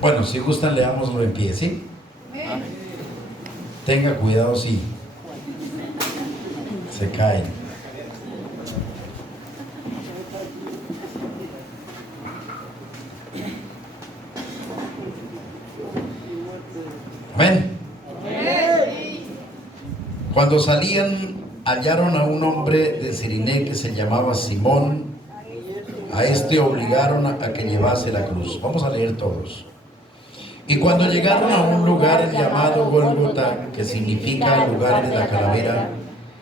Bueno, si gustan, leámoslo en pie, ¿sí? Tenga cuidado si se caen. Amén. Cuando salían, hallaron a un hombre de Cirené que se llamaba Simón. A este obligaron a que llevase la cruz. Vamos a leer todos. Y cuando llegaron a un lugar llamado Gólgota, que significa lugar de la calavera,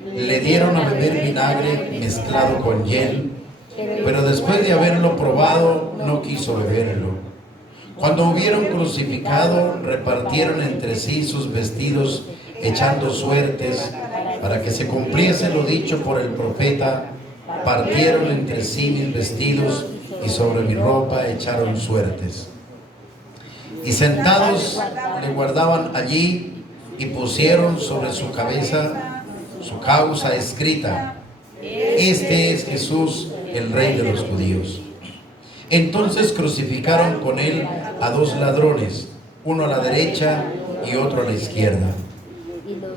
le dieron a beber vinagre mezclado con hiel, pero después de haberlo probado, no quiso beberlo. Cuando hubieron crucificado, repartieron entre sí sus vestidos, echando suertes, para que se cumpliese lo dicho por el profeta: partieron entre sí mis vestidos, y sobre mi ropa echaron suertes. Y sentados le guardaban allí, y pusieron sobre su cabeza su causa escrita: este es Jesús, el Rey de los judíos. Entonces crucificaron con él a dos ladrones, uno a la derecha y otro a la izquierda.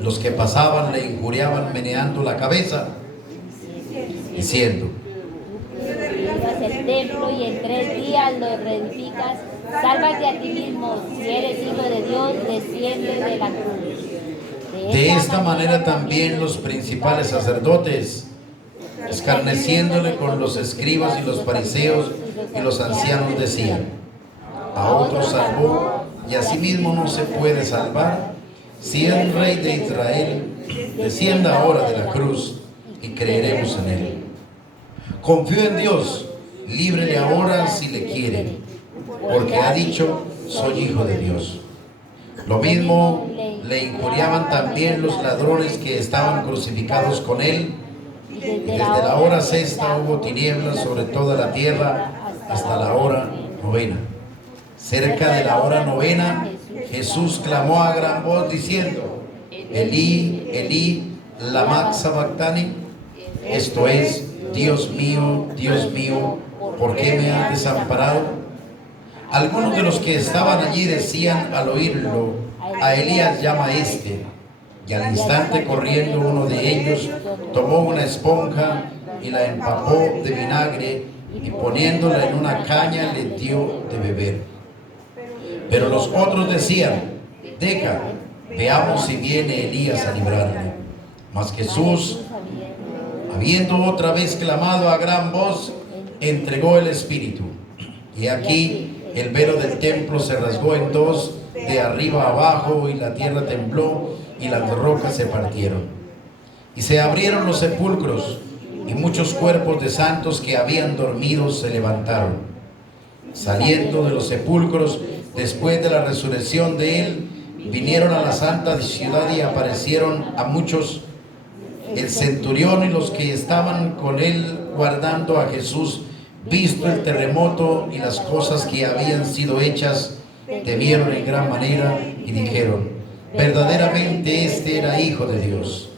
Los que pasaban le injuriaban meneando la cabeza, diciendo: el templo y en 3 días lo reedificas, sálvate a ti mismo. Si eres hijo de Dios, desciende de la cruz. De esta manera también los principales sacerdotes, escarneciéndole con los escribas y los fariseos y los ancianos, decían: a otro salvó, y a sí mismo no se puede salvar. Si el Rey de Israel, descienda ahora de la cruz, y creeremos en él. Confío en Dios, líbrele ahora si le quiere, porque ha dicho: soy hijo de Dios. Lo mismo le injuriaban también los ladrones que estaban crucificados con él. Y desde la hora sexta hubo tinieblas sobre toda la tierra hasta la hora novena. Cerca de la hora novena, Jesús clamó a gran voz diciendo: Elí, Elí, lama sabactani. Esto es: Dios mío, ¿por qué me has desamparado? Algunos de los que estaban allí decían al oírlo: a Elías llama este. Y al instante, corriendo uno de ellos, tomó una esponja y la empapó de vinagre, y poniéndola en una caña le dio de beber. Pero los otros decían: deja, veamos si viene Elías a librarle. Mas Jesús, habiendo otra vez clamado a gran voz, entregó el espíritu. Y aquí el velo del templo se rasgó en dos, de arriba abajo, y la tierra tembló, y las rocas se partieron. Y se abrieron los sepulcros, y muchos cuerpos de santos que habían dormido se levantaron. Saliendo de los sepulcros, después de la resurrección de él, vinieron a la santa ciudad y aparecieron a muchos. El centurión y los que estaban con él guardando a Jesús, visto el terremoto y las cosas que habían sido hechas, temieron en gran manera y dijeron: verdaderamente este era hijo de Dios.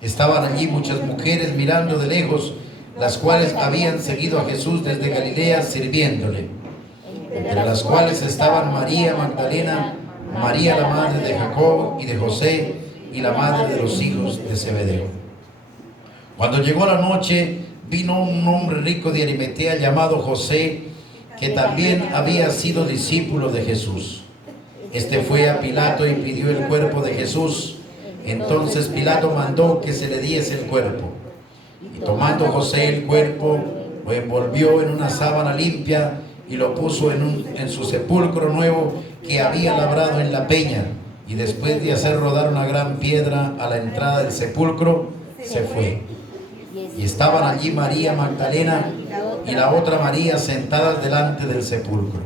Estaban allí muchas mujeres mirando de lejos, las cuales habían seguido a Jesús desde Galilea sirviéndole, entre las cuales estaban María Magdalena, María la madre de Jacob y de José, y la madre de los hijos de Zebedeo. Cuando llegó la noche, vino un hombre rico de Arimatea llamado José, que también había sido discípulo de Jesús. Este fue a Pilato y pidió el cuerpo de Jesús. Entonces Pilato mandó que se le diese el cuerpo. Y tomando José el cuerpo, lo envolvió en una sábana limpia y lo puso en su sepulcro nuevo que había labrado en la peña. Y después de hacer rodar una gran piedra a la entrada del sepulcro, se fue. Y estaban allí María Magdalena y la otra María sentadas delante del sepulcro.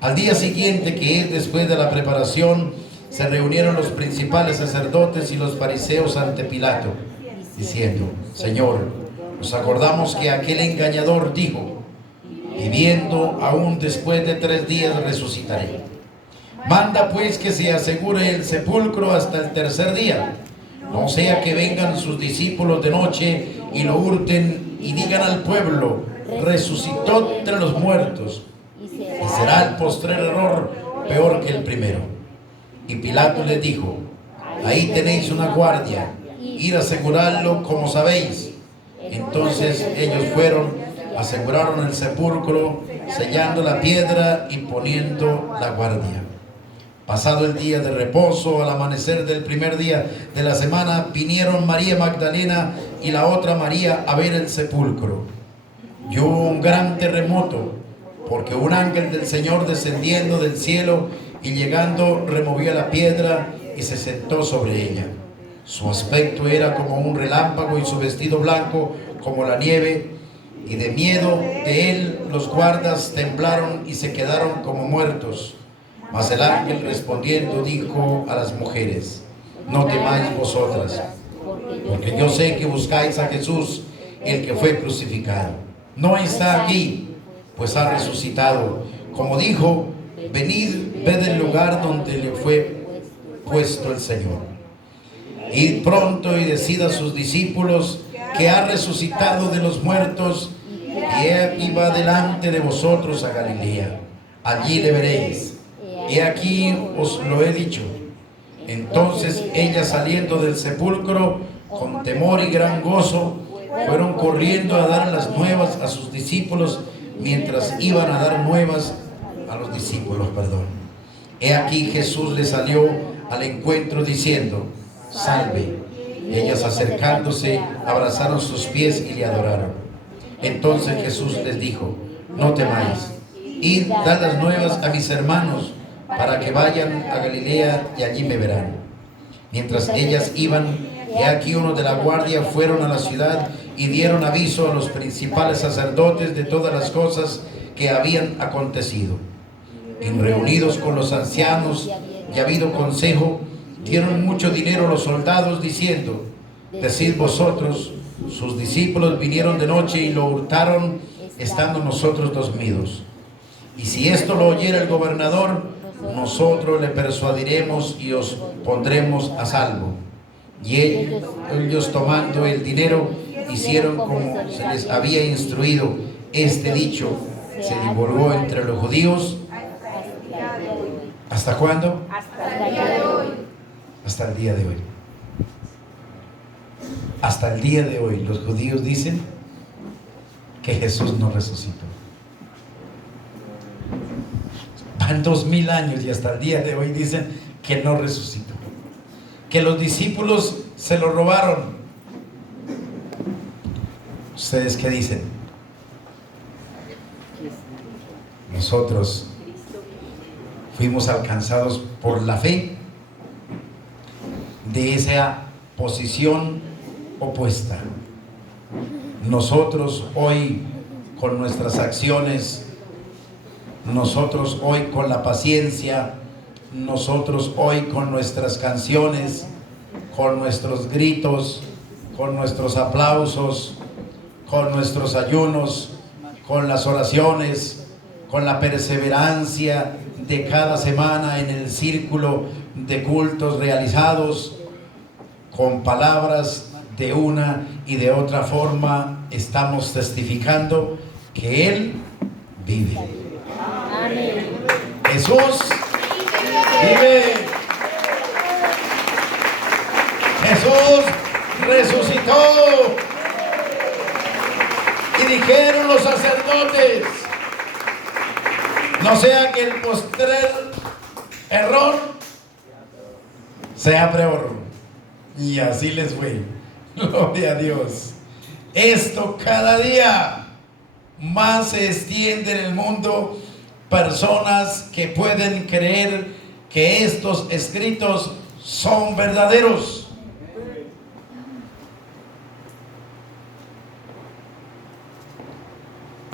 Al día siguiente, que es después de la preparación, se reunieron los principales sacerdotes y los fariseos ante Pilato, diciendo: Señor, nos acordamos que aquel engañador dijo: viviendo aún después de 3 días resucitaré. Manda pues que se asegure el sepulcro hasta el tercer día, no sea que vengan sus discípulos de noche y lo hurten y digan al pueblo: resucitó entre los muertos. Y será el postrer error peor que el primero. Y Pilato les dijo: ahí tenéis una guardia, ir a asegurarlo como sabéis. Entonces ellos fueron, aseguraron el sepulcro, sellando la piedra y poniendo la guardia. Pasado el día de reposo, al amanecer del primer día de la semana, vinieron María Magdalena y la otra María a ver el sepulcro. Y hubo un gran terremoto, porque un ángel del Señor descendiendo del cielo y llegando removió la piedra y se sentó sobre ella. Su aspecto era como un relámpago y su vestido blanco como la nieve, y de miedo de él los guardas temblaron y se quedaron como muertos. Mas el ángel respondiendo dijo a las mujeres: no temáis vosotras, porque yo sé que buscáis a Jesús, el que fue crucificado. No está aquí, pues ha resucitado. Como dijo, venid, ved el lugar donde le fue puesto el Señor. Id pronto y decid a sus discípulos que ha resucitado de los muertos, y he aquí va delante de vosotros a Galilea. Allí le veréis. He aquí os lo he dicho. Entonces ellas, saliendo del sepulcro con temor y gran gozo, fueron corriendo a dar las nuevas a sus discípulos, mientras iban a dar nuevas a los discípulos, He aquí Jesús les salió al encuentro diciendo: salve. Ellas, acercándose, abrazaron sus pies y le adoraron. Entonces Jesús les dijo: no temáis, id, dad las nuevas a mis hermanos, para que vayan a Galilea y allí me verán. Mientras ellas iban, he aquí unos de la guardia fueron a la ciudad y dieron aviso a los principales sacerdotes de todas las cosas que habían acontecido. Y reunidos con los ancianos y habido consejo, dieron mucho dinero a los soldados, diciendo: decid vosotros, sus discípulos vinieron de noche y lo hurtaron, estando nosotros dormidos. Y si esto lo oyera el gobernador, nosotros le persuadiremos y os pondremos a salvo. Y ellos, tomando el dinero, hicieron como se les había instruido. Este dicho se divulgó entre los judíos. ¿Hasta cuándo? Hasta el día de hoy. Hasta el día de hoy. Hasta el día de hoy los judíos dicen que Jesús no resucitó. Van 2000 años y hasta el día de hoy dicen que no resucitó, que los discípulos se lo robaron. ¿Ustedes qué dicen? Nosotros fuimos alcanzados por la fe de esa posición opuesta. Nosotros hoy, con nuestras acciones, nosotros hoy con la paciencia, nosotros hoy con nuestras canciones, con nuestros gritos, con nuestros aplausos, con nuestros ayunos, con las oraciones, con la perseverancia de cada semana en el círculo de cultos realizados, con palabras de una y de otra forma, estamos testificando que Él vive. Amén. Jesús vive. Jesús resucitó. Y dijeron los sacerdotes: no sea que el postrer error sea peor. Y así les fue. Gloria a Dios. Esto cada día más se extiende en el mundo. Personas que pueden creer que estos escritos son verdaderos.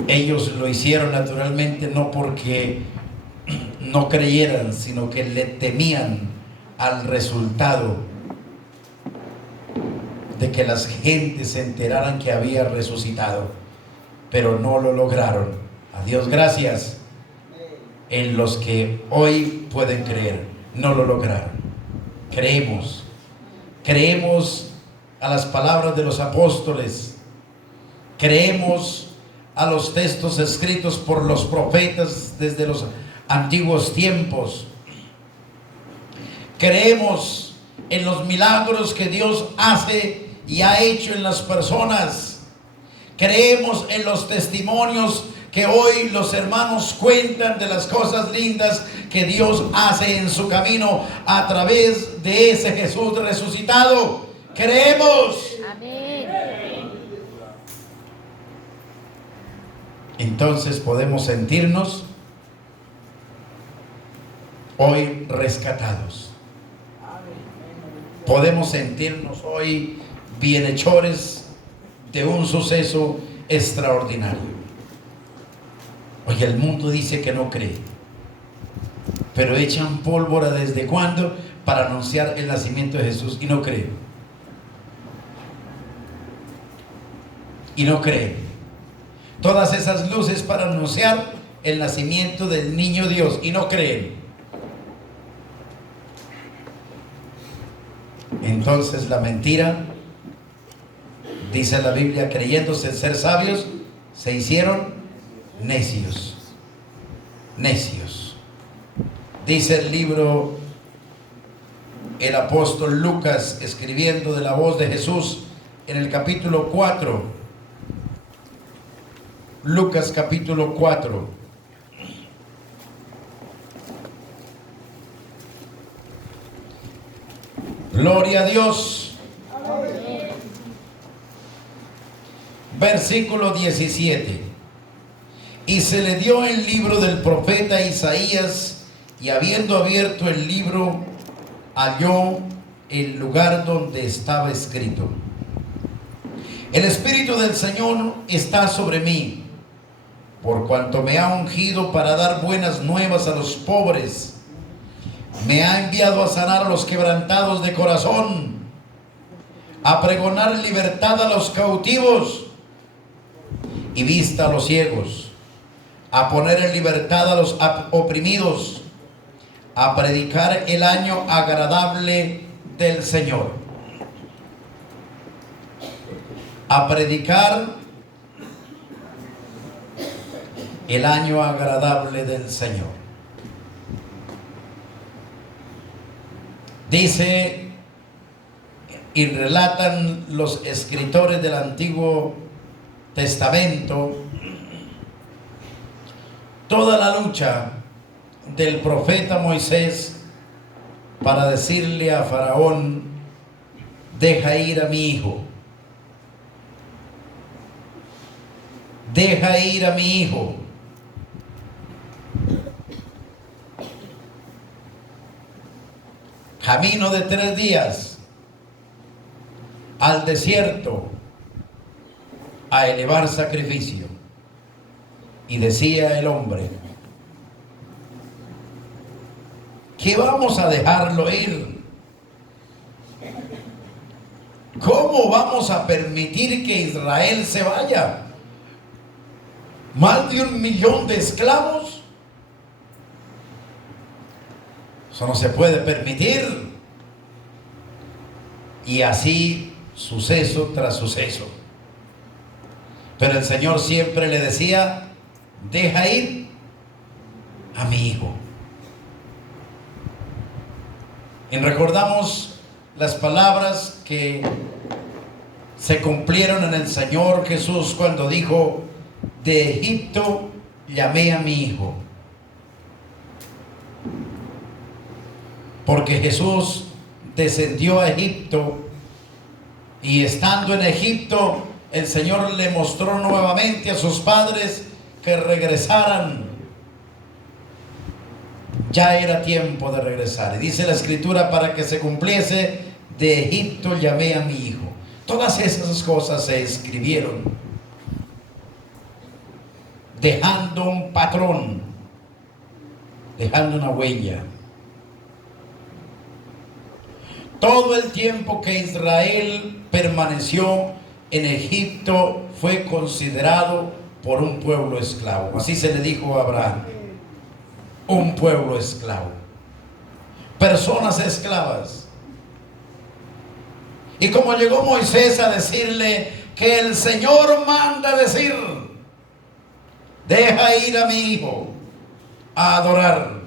Ellos lo hicieron naturalmente no porque no creyeran, sino que le temían al resultado de que las gentes se enteraran que había resucitado, pero no lo lograron. A Dios gracias. En los que hoy pueden creer, no lo lograron. Creemos a las palabras de los apóstoles, creemos a los textos escritos por los profetas desde los antiguos tiempos. Creemos en los milagros que Dios hace y ha hecho en las personas. Creemos en los testimonios que hoy los hermanos cuentan de las cosas lindas que Dios hace en su camino a través de ese Jesús resucitado. Creemos. Amén. Entonces podemos sentirnos hoy rescatados. Podemos sentirnos hoy bienhechores de un suceso extraordinario. Oye, el mundo dice que no cree, pero echan pólvora ¿desde cuándo? Para anunciar el nacimiento de Jesús, y no creen. Y no creen. Todas esas luces para anunciar el nacimiento del niño Dios, y no creen. Entonces la mentira, dice la Biblia, creyéndose ser sabios, se hicieron necios. Necios. Dice el libro, el apóstol Lucas, escribiendo de la voz de Jesús, en el capítulo 4. Lucas capítulo 4. Gloria a Dios. Versículo 17. Y se le dio el libro del profeta Isaías, y habiendo abierto el libro, halló el lugar donde estaba escrito: el Espíritu del Señor está sobre mí, por cuanto me ha ungido para dar buenas nuevas a los pobres. Me ha enviado a sanar a los quebrantados de corazón, a pregonar libertad a los cautivos y vista a los ciegos, a poner en libertad a los oprimidos, a predicar el año agradable del Señor. A predicar el año agradable del Señor. Dice y relatan los escritores del Antiguo Testamento toda la lucha del profeta Moisés para decirle a Faraón: deja ir a mi hijo. Deja ir a mi hijo. Camino de 3 días al desierto a elevar sacrificio. Y decía el hombre: ¿qué vamos a dejarlo ir? ¿Cómo vamos a permitir que Israel se vaya? ¿Más de 1 millón de esclavos? Eso no se puede permitir. Y así, suceso tras suceso. Pero el Señor siempre le decía: deja ir a mi hijo. Y recordamos las palabras que se cumplieron en el Señor Jesús cuando dijo: de Egipto llamé a mi hijo. Porque Jesús descendió a Egipto, y estando en Egipto, el Señor le mostró nuevamente a sus padres que regresaran. Ya era tiempo de regresar. Y dice la Escritura: para que se cumpliese, de Egipto llamé a mi hijo. Todas esas cosas se escribieron, dejando un patrón, dejando una huella. Todo el tiempo que Israel permaneció en Egipto fue considerado por un pueblo esclavo. Así se le dijo a Abraham: un pueblo esclavo, personas esclavas. Y como llegó Moisés a decirle que el Señor manda decir: deja ir a mi hijo, a adorar.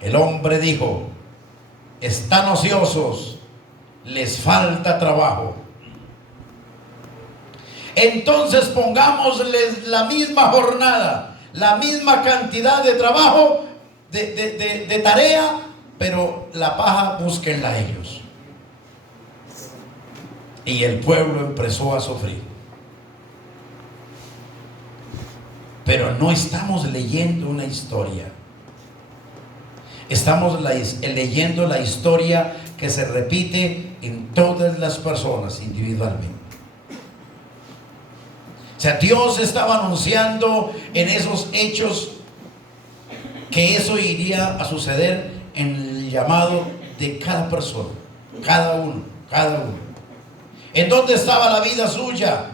El hombre dijo: están ociosos, les falta trabajo. Entonces pongámosles la misma jornada, la misma cantidad de trabajo, de tarea, pero la paja búsquenla ellos. Y el pueblo empezó a sufrir. Pero no estamos leyendo una historia. Estamos leyendo la historia que se repite en todas las personas individualmente. O sea, Dios estaba anunciando en esos hechos que eso iría a suceder en el llamado de cada persona, cada uno. ¿En dónde estaba la vida suya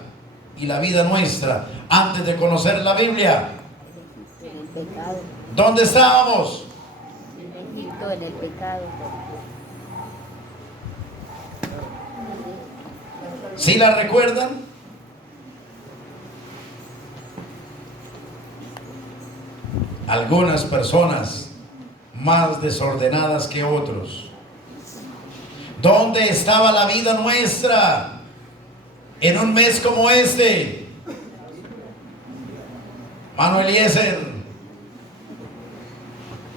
y la vida nuestra antes de conocer la Biblia? En el pecado. ¿Dónde estábamos? En el pecado. ¿Sí la recuerdan? Algunas personas más desordenadas que otros. ¿Dónde estaba la vida nuestra en un mes como este? Hermano Eliezer,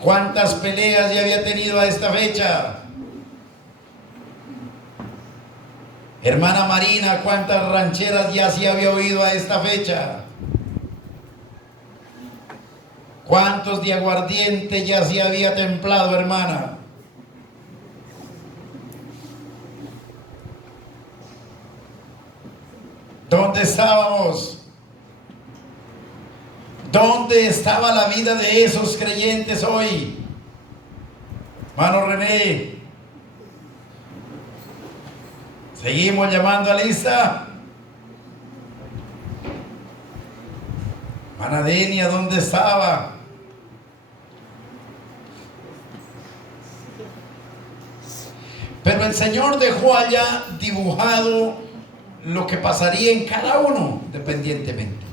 ¿cuántas peleas ya había tenido a esta fecha? Hermana Marina, ¿cuántas rancheras ya se había oído a esta fecha? ¿Cuántos de aguardiente ya se había templado, hermana? ¿Dónde estábamos? ¿Dónde estaba la vida de esos creyentes hoy? Hermano René, seguimos llamando a lista. Hermana Denia, ¿dónde estaba? Pero el Señor dejó allá dibujado lo que pasaría en cada uno, dependientemente.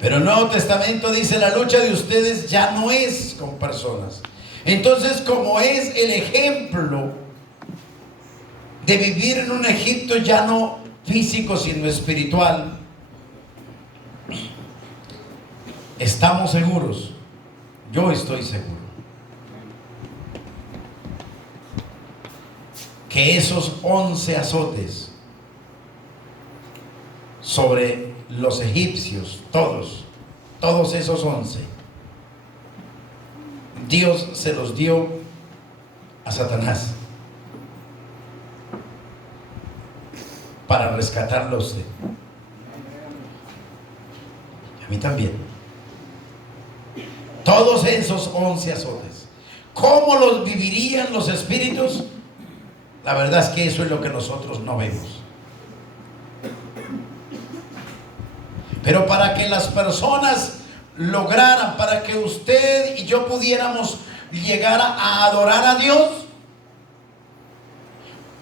Pero el Nuevo Testamento dice: la lucha de ustedes ya no es con personas. Entonces, como es el ejemplo de vivir en un Egipto ya no físico, sino espiritual, estamos seguros, yo estoy seguro, que esos 11 azotes sobre los egipcios, todos esos 11, Dios se los dio a Satanás para rescatarlo a usted. Y a mí también. Todos esos 11 azotes, ¿cómo los vivirían los espíritus? La verdad es que eso es lo que nosotros no vemos. Pero para que las personas lograran, para que usted y yo pudiéramos llegar a adorar a Dios,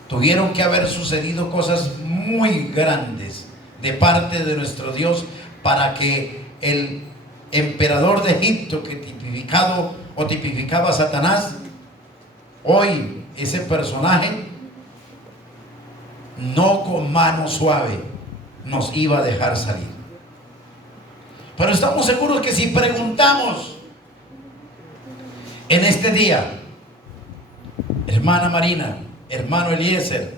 tuvieron que haber sucedido cosas muy grandes de parte de nuestro Dios para que el emperador de Egipto, que tipificaba a Satanás, hoy ese personaje no con mano suave nos iba a dejar salir. Pero estamos seguros que si preguntamos en este día, hermana Marina, hermano Eliezer,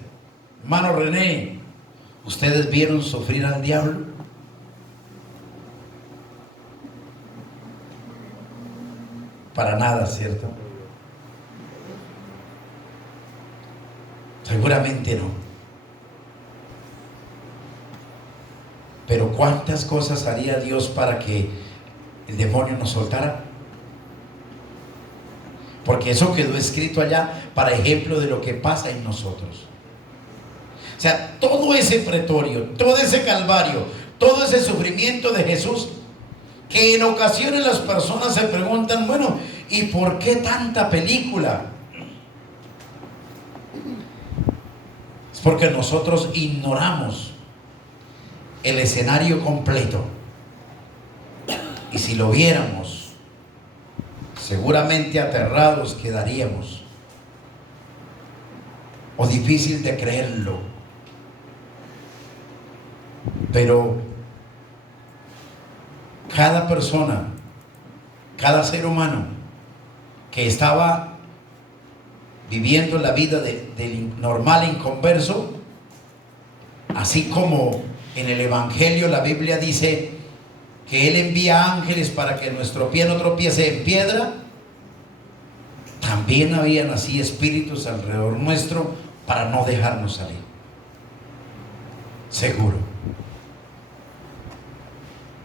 hermano René, ¿ustedes vieron sufrir al diablo? Para nada, ¿cierto? Seguramente no. Pero ¿cuántas cosas haría Dios para que el demonio nos soltara? Porque eso quedó escrito allá para ejemplo de lo que pasa en nosotros. O sea, todo ese pretorio, todo ese calvario, todo ese sufrimiento de Jesús, que en ocasiones las personas se preguntan, bueno, ¿y por qué tanta película? Es porque nosotros ignoramos el escenario completo. Y si lo viéramos, seguramente aterrados quedaríamos. O difícil de creerlo. Pero cada persona, cada ser humano que estaba viviendo la vida del normal inconverso, así como en el Evangelio la Biblia dice que Él envía ángeles para que nuestro pie no tropiece en piedra, también habían así espíritus alrededor nuestro para no dejarnos salir. Seguro.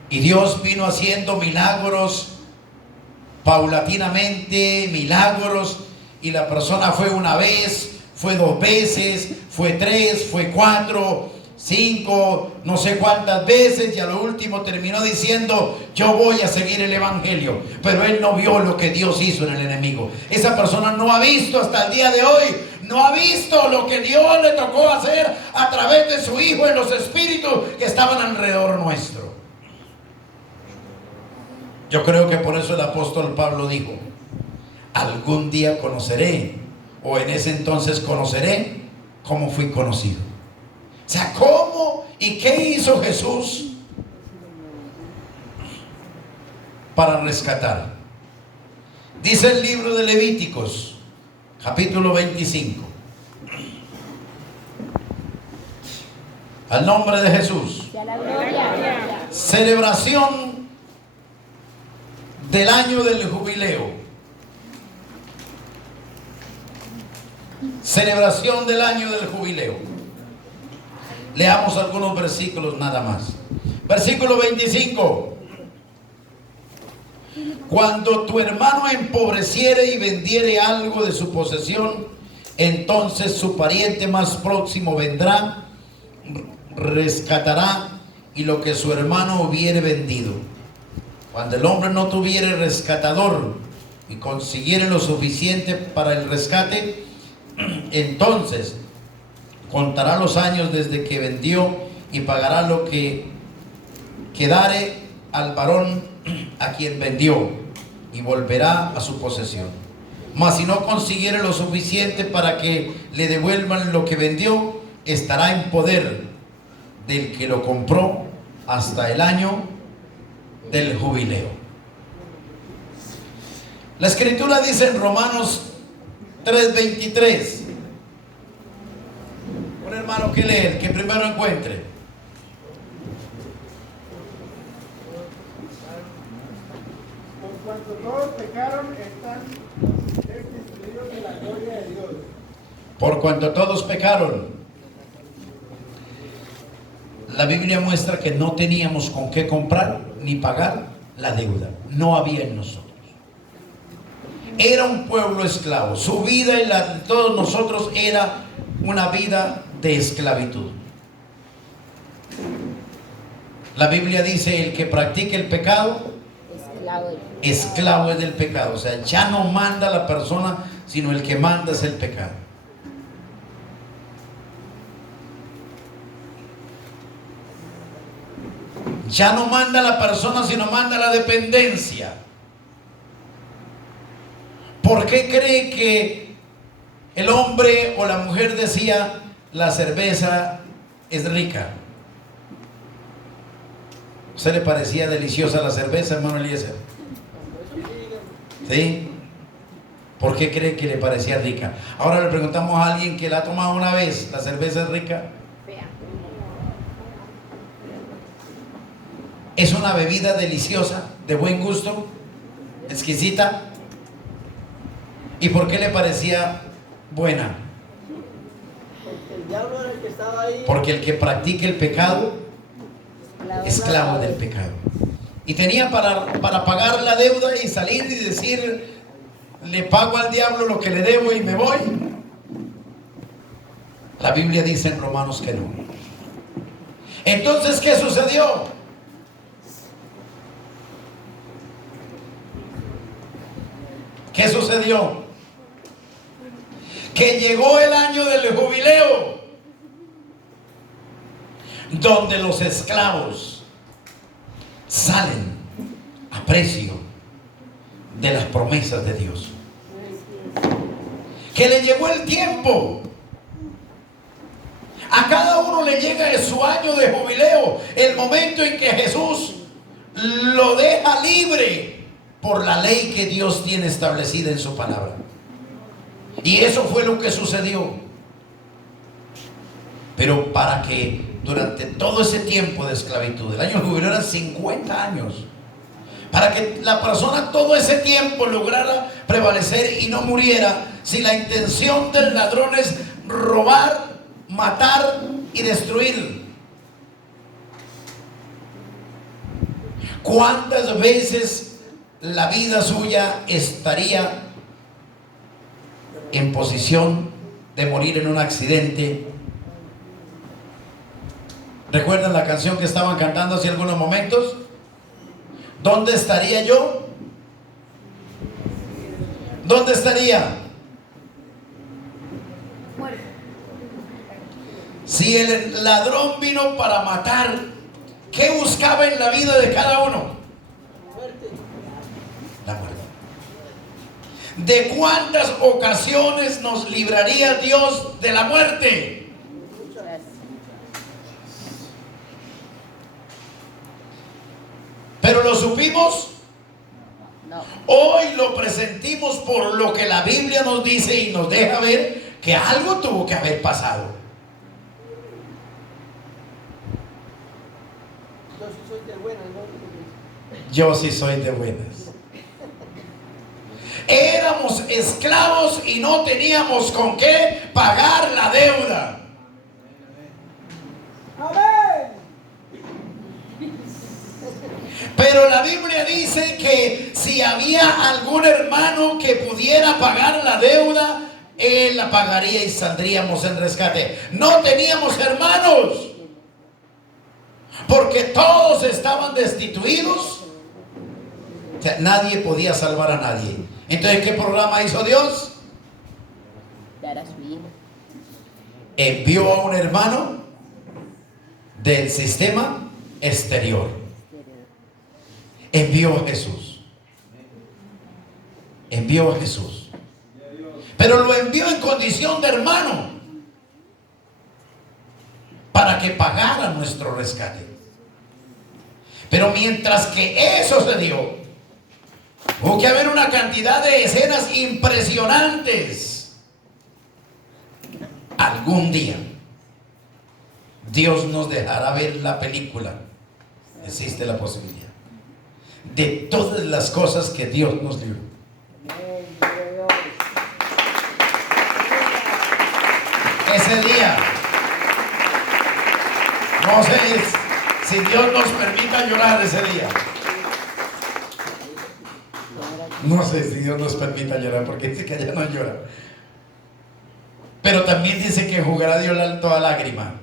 Y Dios vino haciendo milagros paulatinamente, milagros, y la persona fue una vez, fue 2 veces, fue 3, fue 4, 5, no sé cuántas veces, y a lo último terminó diciendo: yo voy a seguir el Evangelio. Pero él no vio lo que Dios hizo en el enemigo. Esa persona no ha visto hasta el día de hoy, no ha visto lo que Dios le tocó hacer a través de su Hijo en los espíritus que estaban alrededor nuestro. Yo creo que por eso el apóstol Pablo dijo: algún día conoceré, o en ese entonces conoceré cómo fui conocido. O sea, ¿cómo y qué hizo Jesús para rescatar? Dice el libro de Levíticos, capítulo 25. Al nombre de Jesús. Celebración del año del jubileo. Celebración del año del jubileo. Leamos algunos versículos nada más. Versículo 25. Cuando tu hermano empobreciere y vendiere algo de su posesión, entonces su pariente más próximo vendrá, rescatará, y lo que su hermano hubiere vendido. Cuando el hombre no tuviere rescatador y consiguiere lo suficiente para el rescate, entonces contará los años desde que vendió y pagará lo que quedare al varón a quien vendió, y volverá a su posesión. Mas si no consiguiere lo suficiente para que le devuelvan lo que vendió, estará en poder del que lo compró hasta el año del jubileo. La escritura dice en Romanos 3:23. Un hermano que lee, el que primero encuentre. Por cuanto todos pecaron, están destituidos de la gloria de Dios. Por cuanto todos pecaron. La Biblia muestra que no teníamos con qué comprar ni pagar la deuda. No había en nosotros. Era un pueblo esclavo. Su vida y la de todos nosotros era una vida de esclavitud. La Biblia dice: el que practique el pecado, esclavo es del pecado. O sea, ya no manda la persona, sino el que manda es el pecado. Ya no manda la persona, sino manda la dependencia. ¿Por qué cree que el hombre o la mujer decía: la cerveza es rica? ¿Se le parecía deliciosa la cerveza, hermano Eliezer? ¿Sí? ¿Por qué cree que le parecía rica? Ahora le preguntamos a alguien que la ha tomado una vez: ¿la cerveza es rica? Es una bebida deliciosa, de buen gusto, exquisita. ¿Y por qué le parecía buena? Porque el diablo era el que estaba ahí. Porque el que practique el pecado, esclavo del pecado. Y tenía para pagar la deuda y salir y decir: le pago al diablo lo que le debo y me voy. La Biblia dice en Romanos que no. Entonces, ¿qué sucedió? ¿Qué sucedió? Que llegó el año del jubileo. donde los esclavos salen a precio de las promesas de Dios. Que le llegó el tiempo. A cada uno le llega su año de jubileo, el momento en que Jesús lo deja libre por la ley que Dios tiene establecida en su palabra. Y eso fue lo que sucedió. Pero para que durante todo ese tiempo de esclavitud, el año de jubileo eran 50 años, para que la persona todo ese tiempo lograra prevalecer y no muriera, si la intención del ladrón es robar, matar y destruir. ¿Cuántas veces la vida suya estaría en posición de morir en un accidente? ¿Recuerdan la canción que estaban cantando hace algunos momentos? ¿Dónde estaría yo? ¿Dónde estaría? Si el ladrón vino para matar, ¿qué buscaba en la vida de cada uno? La muerte. ¿De cuántas ocasiones nos libraría Dios de la muerte? ¿Pero lo supimos? No. Hoy lo presentimos por lo que la Biblia nos dice y nos deja ver que algo tuvo que haber pasado. Yo sí soy de buenas, ¿no? Yo sí soy de buenas. Éramos esclavos y no teníamos con qué pagar la deuda. ¡Amén! Pero la Biblia dice que si había algún hermano que pudiera pagar la deuda, él la pagaría y saldríamos en rescate. No teníamos hermanos, porque todos estaban destituidos. O sea, nadie podía salvar a nadie. Entonces, ¿qué programa hizo Dios? Dar a su hijo. Envió a un hermano del sistema exterior. Envió a Jesús. Envió a Jesús. Pero lo envió en condición de hermano, para que pagara nuestro rescate. Pero mientras que eso se dio, hubo que haber una cantidad de escenas impresionantes. Algún día Dios nos dejará ver la película. Existe la posibilidad de todas las cosas que Dios nos dio. Ese día, no sé si Dios nos permita llorar ese día. No sé si Dios nos permita llorar, porque dice que allá no llora. Pero también dice que jugará Dios toda lágrima.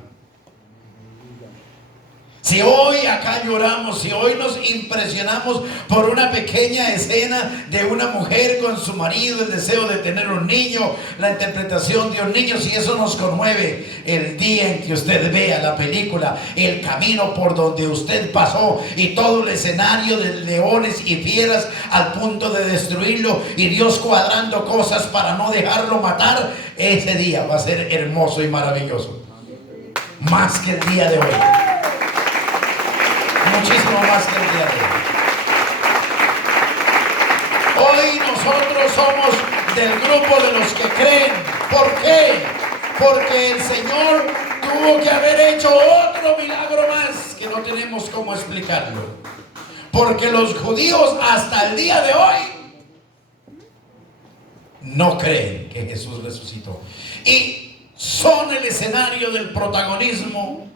Si hoy acá lloramos, si hoy nos impresionamos por una pequeña escena de una mujer con su marido, el deseo de tener un niño, la interpretación de un niño, si eso nos conmueve, el día en que usted vea la película, el camino por donde usted pasó y todo el escenario de leones y fieras al punto de destruirlo y Dios cuadrando cosas para no dejarlo matar, ese día va a ser hermoso y maravilloso. Más que el día de hoy. Muchísimo más que el día de hoy. Hoy nosotros somos del grupo de los que creen. ¿Por qué? Porque el Señor tuvo que haber hecho otro milagro más que no tenemos cómo explicarlo. Porque los judíos hasta el día de hoy no creen que Jesús resucitó. Y son el escenario del protagonismo.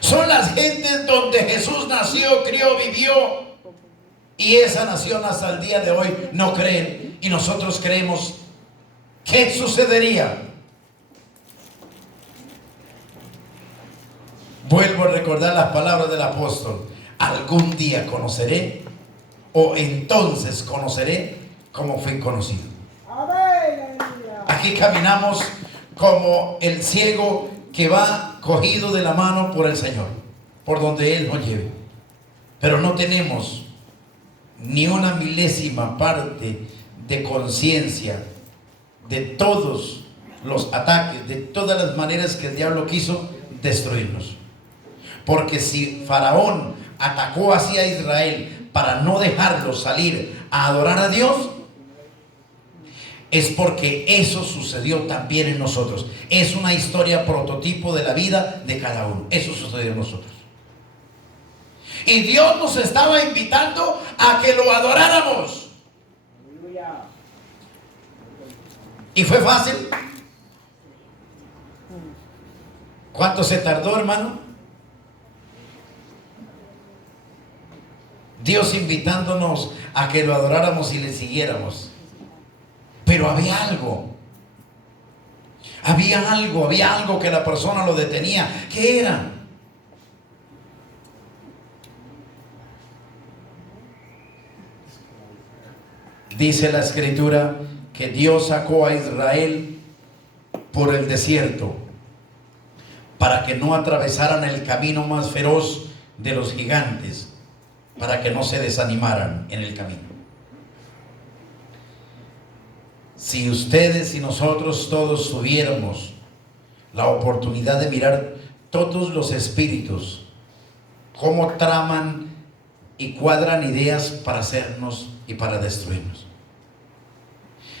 Son las gentes donde Jesús nació, crió, vivió. Y esa nación hasta el día de hoy no creen. Y nosotros creemos. ¿Qué sucedería? Vuelvo a recordar las palabras del apóstol. Algún día conoceré, o entonces conoceré como fui conocido. Aquí caminamos como el ciego que va cogido de la mano por el Señor, por donde Él nos lleve. Pero no tenemos ni una milésima parte de conciencia de todos los ataques, de todas las maneras que el diablo quiso destruirnos. Porque si Faraón atacó hacia Israel para no dejarlos salir a adorar a Dios, es porque eso sucedió también en nosotros. Es una historia prototipo de la vida de cada uno. Eso sucedió en nosotros. Y Dios nos estaba invitando a que lo adoráramos. ¿Y fue fácil? ¿Cuánto se tardó, hermano? Dios invitándonos a que lo adoráramos y le siguiéramos. Pero había algo que la persona lo detenía. ¿Qué era? Dice la Escritura que Dios sacó a Israel por el desierto para que no atravesaran el camino más feroz de los gigantes, para que no se desanimaran en el camino. Si ustedes y nosotros todos tuviéramos la oportunidad de mirar todos los espíritus, cómo traman y cuadran ideas para hacernos y para destruirnos.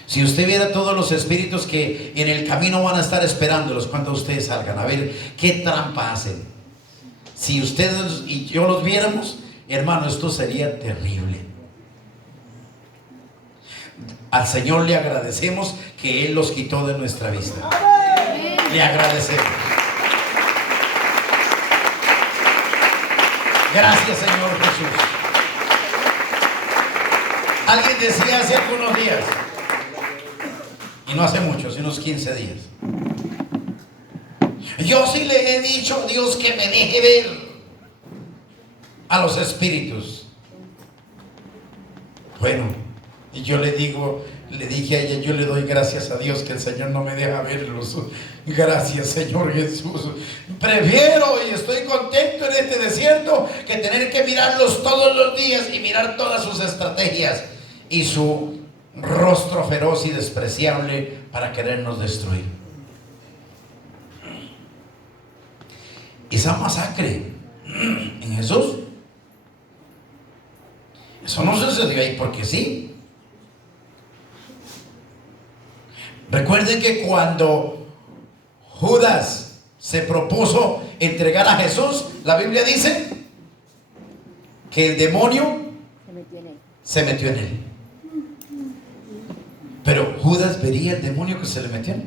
Si usted viera todos los espíritus que en el camino van a estar esperándolos cuando ustedes salgan, a ver qué trampa hacen. Si ustedes y yo los viéramos, hermano, esto sería terrible. Al Señor le agradecemos que Él los quitó de nuestra vista. Le agradecemos. Gracias, Señor Jesús. Alguien decía hace algunos días, y no hace mucho, hace unos 15 días, yo sí le he dicho a Dios que me deje ver a los espíritus. Bueno, y yo le dije a ella, yo le doy gracias a Dios que el Señor no me deja verlos. Gracias, Señor Jesús. Prefiero y estoy contento en este desierto que tener que mirarlos todos los días y mirar todas sus estrategias y su rostro feroz y despreciable para querernos destruir. Esa masacre en Jesús, eso no sucedió ahí porque sí. Recuerden que cuando Judas se propuso entregar a Jesús, la Biblia dice que el demonio se metió en él. Pero Judas vería el demonio que se le metió en él.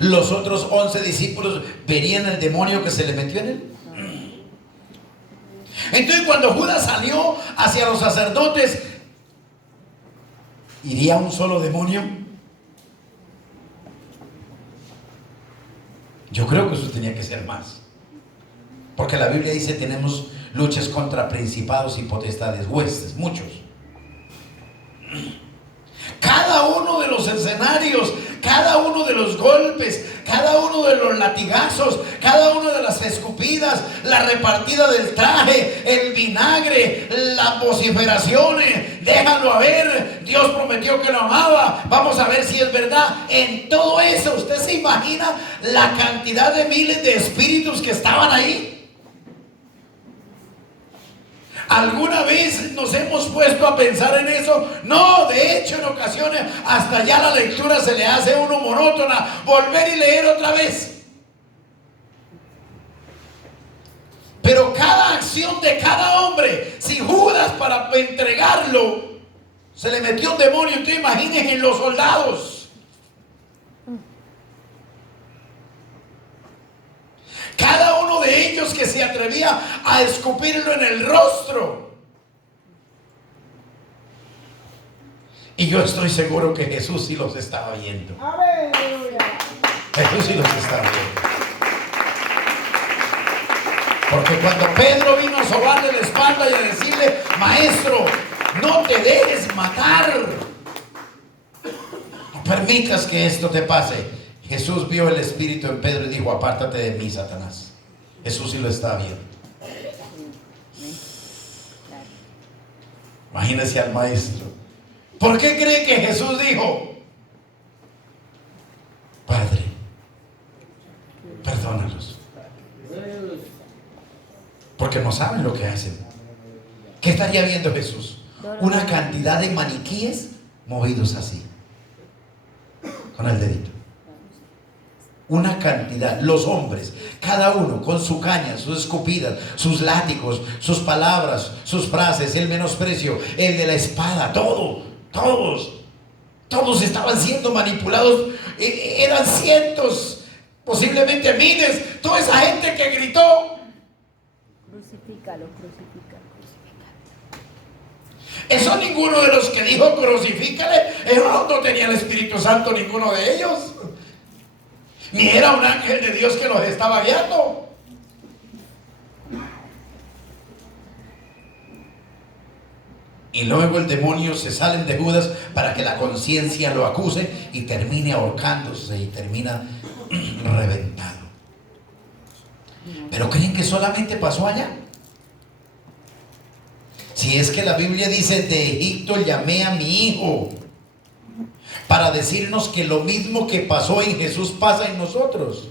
Los otros 11 discípulos verían el demonio que se le metió en él. Entonces, cuando Judas salió hacia los sacerdotes, ¿iría un solo demonio? Yo creo que eso tenía que ser más, porque la Biblia dice: tenemos luchas contra principados y potestades, huestes, muchos. Cada uno de los escenarios, cada uno de los golpes, cada uno de los latigazos, cada una de las escupidas, la repartida del traje, el vinagre, las vociferaciones, déjalo a ver, Dios prometió que lo amaba, vamos a ver si es verdad. En todo eso, ¿usted se imagina la cantidad de miles de espíritus que estaban ahí? ¿Alguna vez nos hemos puesto a pensar en eso? No, de hecho en ocasiones hasta ya la lectura se le hace a uno monótona, volver y leer otra vez. Pero cada acción de cada hombre, si Judas para entregarlo se le metió un demonio, usted imagínense en los soldados. Cada uno de ellos que se atrevía a escupirlo en el rostro. Y yo estoy seguro que Jesús sí los estaba viendo. Jesús sí los estaba viendo. Porque cuando Pedro vino a sobarle la espalda y a decirle: maestro, no te dejes matar, no permitas que esto te pase, Jesús vio el espíritu en Pedro y dijo: apártate de mí, Satanás. Jesús sí lo está viendo. Imagínese al maestro. ¿Por qué cree que Jesús dijo: Padre, perdónalos? Porque no saben lo que hacen. ¿Qué estaría viendo Jesús? Una cantidad de maniquíes movidos así, con el dedito. Una cantidad, los hombres, cada uno con su caña, sus escupidas, sus látigos, sus palabras, sus frases, el menosprecio, el de la espada, todos estaban siendo manipulados. Eran cientos, posiblemente miles, toda esa gente que gritó: Crucifícalo. Eso ninguno de los que dijo crucifícale, ellos no tenía el Espíritu Santo, ninguno de ellos. Ni era un ángel de Dios que los estaba guiando. Y luego el demonio se salen de Judas para que la conciencia lo acuse y termine ahorcándose y termina reventado. ¿Pero creen que solamente pasó allá? Si es que la Biblia dice: de Egipto llamé a mi hijo, para decirnos que lo mismo que pasó en Jesús pasa en nosotros.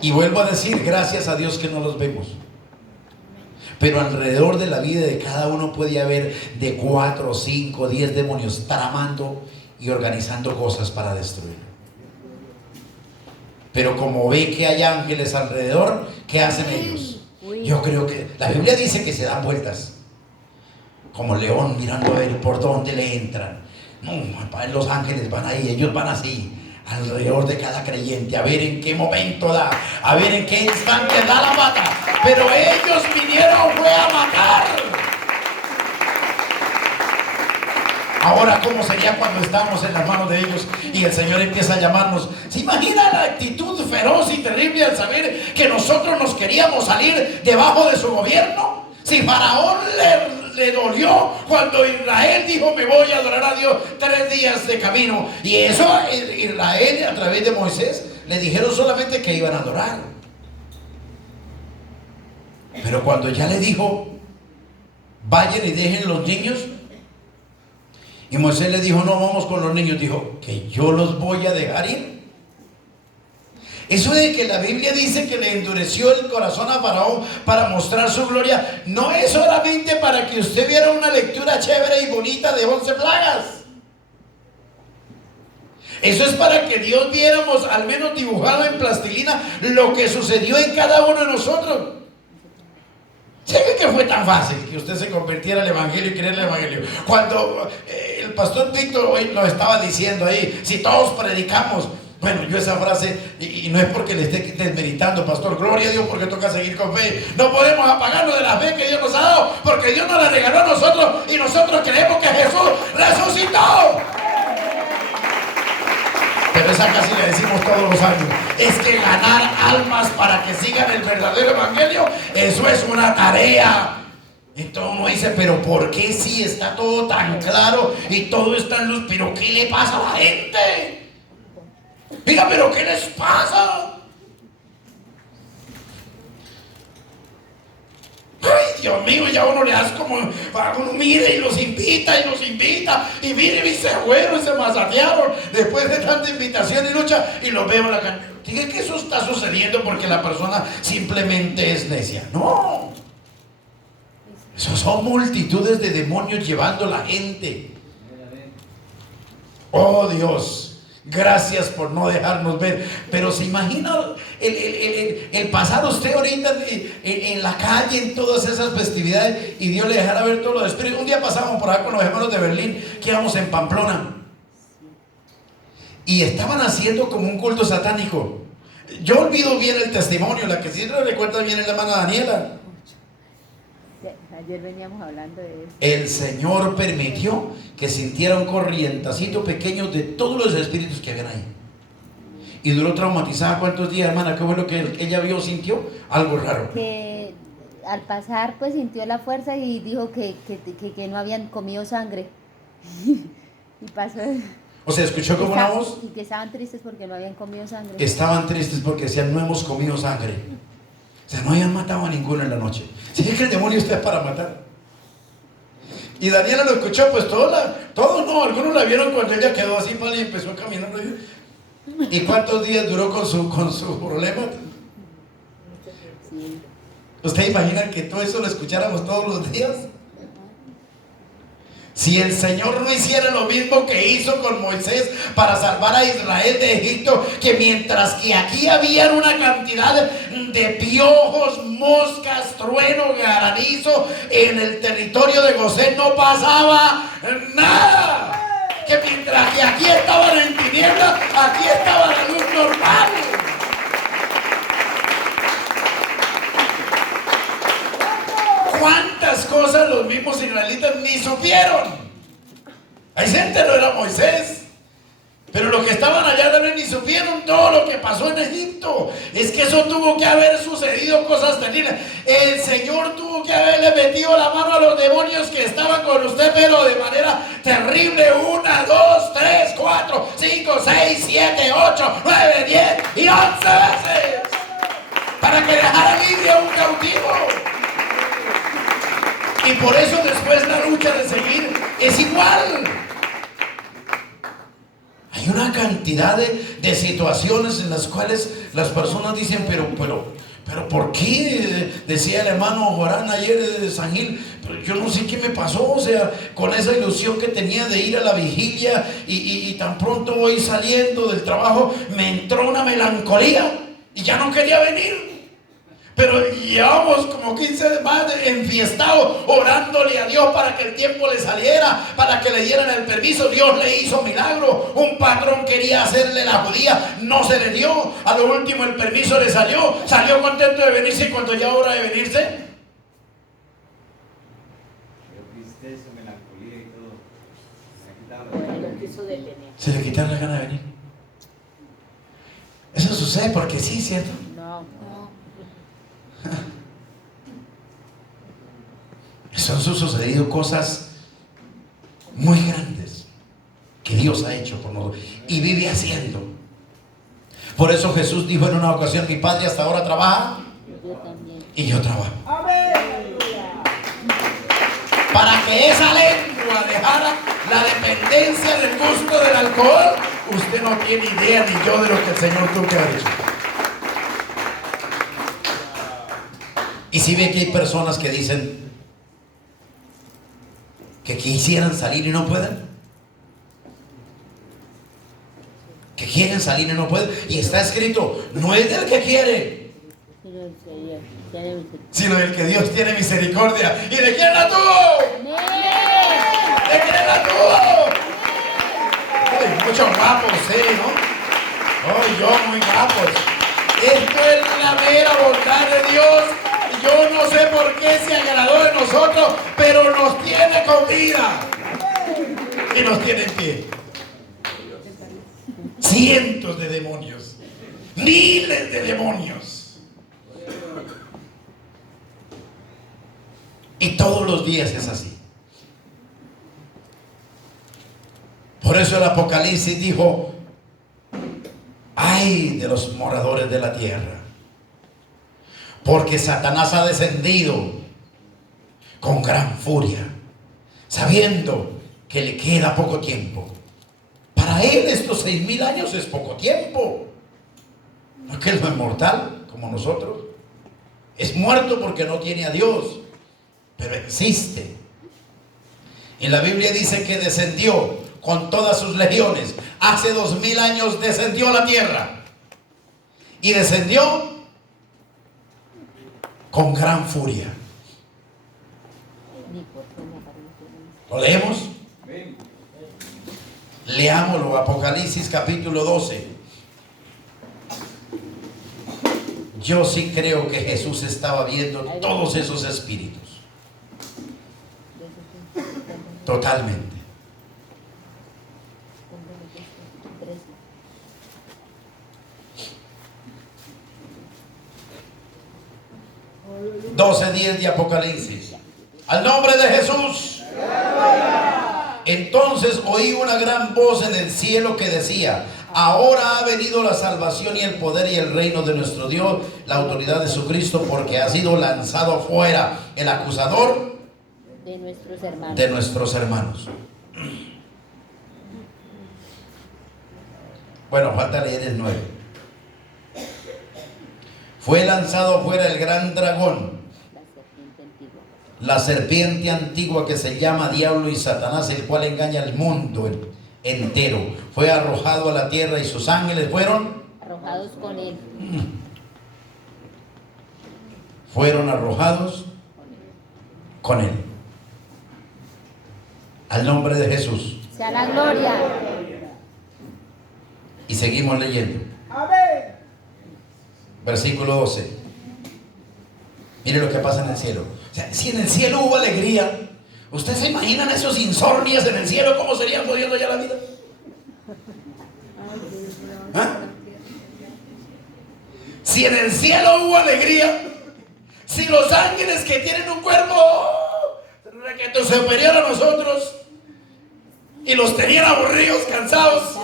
Y vuelvo a decir, gracias a Dios que no los vemos. Pero alrededor de la vida de cada uno puede haber de 4, 5, 10 demonios tramando y organizando cosas para destruir. Pero como ve que hay ángeles alrededor, ¿qué hacen ellos? Yo creo que la Biblia dice que se dan vueltas como león mirando a ver por dónde le entran. No, los ángeles van ahí, ellos van así alrededor de cada creyente, a ver en qué momento da, a ver en qué instante da la mata. Pero ellos vinieron fue a matar. Ahora, ¿cómo sería cuando estamos en las manos de ellos y el Señor empieza a llamarnos? ¿Se imagina la actitud feroz y terrible al saber que nosotros nos queríamos salir debajo de su gobierno? Si Faraón le dolió cuando Israel dijo: me voy a adorar a Dios 3 días de camino. Y eso Israel, a través de Moisés, le dijeron solamente que iban a adorar. Pero cuando ya le dijo: vayan y dejen los niños, y Moisés le dijo: no vamos con los niños, dijo: que yo los voy a dejar ir. Eso de que la Biblia dice que le endureció el corazón a Faraón para mostrar su gloria, no es solamente para que usted viera una lectura chévere y bonita de 11 plagas. Eso es para que Dios viéramos, al menos dibujado en plastilina, lo que sucedió en cada uno de nosotros. ¿Sabe que fue tan fácil que usted se convirtiera al Evangelio y creer el Evangelio? Cuando el pastor Víctor hoy lo estaba diciendo ahí, si todos predicamos. Bueno, yo esa frase, y no es porque le esté desmeritando, pastor, gloria a Dios, porque toca seguir con fe. No podemos apagarnos de la fe que Dios nos ha dado, porque Dios nos la regaló a nosotros y nosotros creemos que Jesús resucitó. Pero esa casi le decimos todos los años. Es que ganar almas para que sigan el verdadero evangelio, eso es una tarea. Entonces uno dice: pero ¿por qué si está todo tan claro y todo está en luz? ¿Pero qué le pasa a la gente? Mira, pero ¿qué les pasa? Ay, Dios mío, ya uno le hace como, uno mire y los invita, y mire, y se fueron, se masajearon, después de tanta invitación y lucha, y los veo en la cancha. Diga que eso está sucediendo porque la persona simplemente es necia. No. Eso son multitudes de demonios llevando a la gente. Oh Dios, gracias por no dejarnos ver. Pero se imagina el pasado usted ahorita en la calle, en todas esas festividades, y Dios le dejara ver todo lo de espíritu. Un día pasamos por acá con los hermanos de Berlín, que íbamos en Pamplona, y estaban haciendo como un culto satánico. Yo olvido bien el testimonio, la que sí lo recuerda bien es la hermana Daniela. Ayer veníamos hablando de eso. El Señor permitió que sintiera un corrientacito pequeño de todos los espíritus que habían ahí. Y duró traumatizada ¿cuántos días, hermana? ¿Qué fue lo que ella vio, sintió? Algo raro. Que al pasar pues sintió la fuerza y dijo que no habían comido sangre. Y pasó. O sea, ¿escuchó como una voz? Y que estaban tristes porque no habían comido sangre. Estaban tristes porque decían, no hemos comido sangre. O sea, no habían matado a ninguno en la noche. Si es que el demonio está para matar. Y Daniela lo escuchó, pues todos no, algunos la vieron cuando ella quedó así y empezó a caminar. ¿Y cuántos días duró con su problema? Sí. ¿Usted imagina que todo eso lo escucháramos todos los días? Si el Señor no hiciera lo mismo que hizo con Moisés para salvar a Israel de Egipto, que mientras que aquí había una cantidad de piojos, moscas, trueno, granizo, en el territorio de Gosén no pasaba nada. Que mientras que aquí estaban en tinieblas, aquí estaba la luz normal. ¿Cuántas cosas los mismos israelitas ni supieron? Ahí se enteró era Moisés. Pero los que estaban allá también ni supieron todo lo que pasó en Egipto. Es que eso tuvo que haber sucedido cosas terribles. El Señor tuvo que haberle metido la mano a los demonios que estaban con usted, pero de manera terrible. 1, 2, 3, 4, 5, 6, 7, 8, 9, 10 y 11 veces. Para que dejara libre a un cautivo. Y por eso después la lucha de seguir es igual. Hay una cantidad de situaciones en las cuales las personas dicen, pero ¿por qué? Decía el hermano Jorán ayer de San Gil, pero yo no sé qué me pasó, o sea, con esa ilusión que tenía de ir a la vigilia y tan pronto voy saliendo del trabajo, me entró una melancolía y ya no quería venir. Pero llevamos como 15 más enfiestados orándole a Dios para que el tiempo le saliera, para que le dieran el permiso. Dios le hizo milagro. Un patrón quería hacerle la judía, no se le dio. A lo último el permiso le salió contento de venirse, y cuando ya hora de venirse, tristeza, melancolía y todo. se le quitaron la gana de venir. Eso sucede porque sí, ¿cierto? No. Eso han sucedido cosas muy grandes que Dios ha hecho por nosotros y vive haciendo. Por eso Jesús dijo en una ocasión, mi Padre hasta ahora trabaja y yo trabajo. Para que esa lengua dejara la dependencia del gusto del alcohol, usted no tiene idea ni yo de lo que el Señor tuvo que haber hecho. Y si ve que hay personas que dicen que quisieran salir y no pueden, que quieren salir y no pueden, y está escrito, no es del que quiere, sino del que Dios tiene misericordia. ¿Y de quién la tuvo? ¿De quién la tuvo? Ay, muchos guapos, ¿no? Ay, yo muy guapos. Esto es la mera voluntad de Dios. Yo no sé por qué se agradó de nosotros, pero nos tiene con vida y nos tiene en pie. Cientos de demonios, miles de demonios, y todos los días es así. Por eso el Apocalipsis dijo, ay de los moradores de la tierra, porque Satanás ha descendido con gran furia, sabiendo que le queda poco tiempo. Para él estos 6,000 años es poco tiempo. No es que él no es mortal como nosotros. Es muerto porque no tiene a Dios, pero existe. Y la Biblia dice que descendió con todas sus legiones. Hace 2,000 años descendió a la tierra. Y descendió con gran furia. ¿Lo leemos? Leámoslo, Apocalipsis capítulo 12. Yo sí creo que Jesús estaba viendo todos esos espíritus. Totalmente. 12:10 de Apocalipsis. Al nombre de Jesús. Entonces oí una gran voz en el cielo que decía: ahora ha venido la salvación y el poder y el reino de nuestro Dios, la autoridad de Jesucristo, porque ha sido lanzado fuera el acusador de nuestros hermanos. de nuestros hermanos. Bueno, falta leer el 9. Fue lanzado fuera el gran dragón, la serpiente antigua que se llama Diablo y Satanás, el cual engaña al mundo entero. Fue arrojado a la tierra y sus ángeles fueron arrojados con él. Fueron arrojados con él. Al nombre de Jesús. Sea la gloria. Y seguimos leyendo. Amén. Versículo 12. Mire lo que pasa en el cielo. O sea, si en el cielo hubo alegría, ¿ustedes se imaginan esos insomnios en el cielo? ¿Cómo serían jodiendo ya la vida? ¿Ah? Si en el cielo hubo alegría, si los ángeles que tienen un cuerpo requete superior a nosotros y los tenían aburridos, cansados,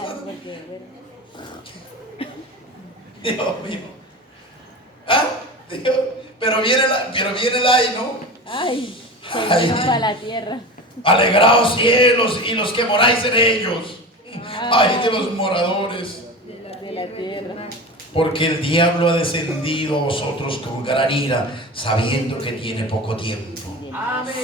Dios mío. ¿Ah? Dios. Pero viene el ay, ¿no? Ay, Ay. se lleva a la tierra. Alegraos cielos y los que moráis en ellos. Ay de los moradores. De la tierra. Porque el diablo ha descendido a vosotros con gran ira, sabiendo que tiene poco tiempo. Amén.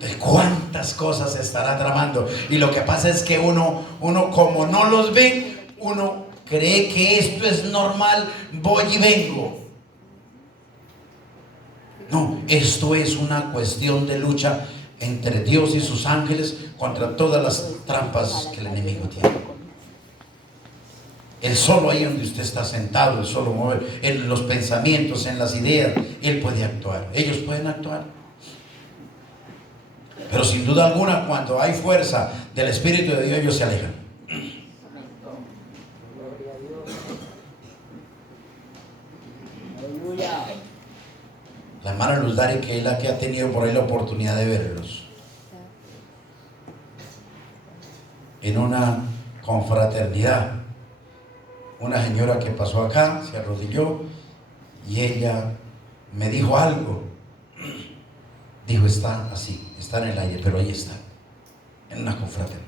¿De cuántas cosas se estará tramando? Y lo que pasa es que uno como no los ve, uno cree que esto es normal, voy y vengo. No, esto es una cuestión de lucha entre Dios y sus ángeles contra todas las trampas que el enemigo tiene. Él solo ahí donde usted está sentado, él solo mueve en los pensamientos, en las ideas, él puede actuar, ellos pueden actuar. Pero sin duda alguna, cuando hay fuerza del Espíritu de Dios, ellos se alejan. La hermana Luz Dari, que es la que ha tenido por ahí la oportunidad de verlos en una confraternidad, una señora que pasó acá, se arrodilló y ella me dijo algo. Dijo, está así, está en el aire, pero ahí está, en una confraternidad.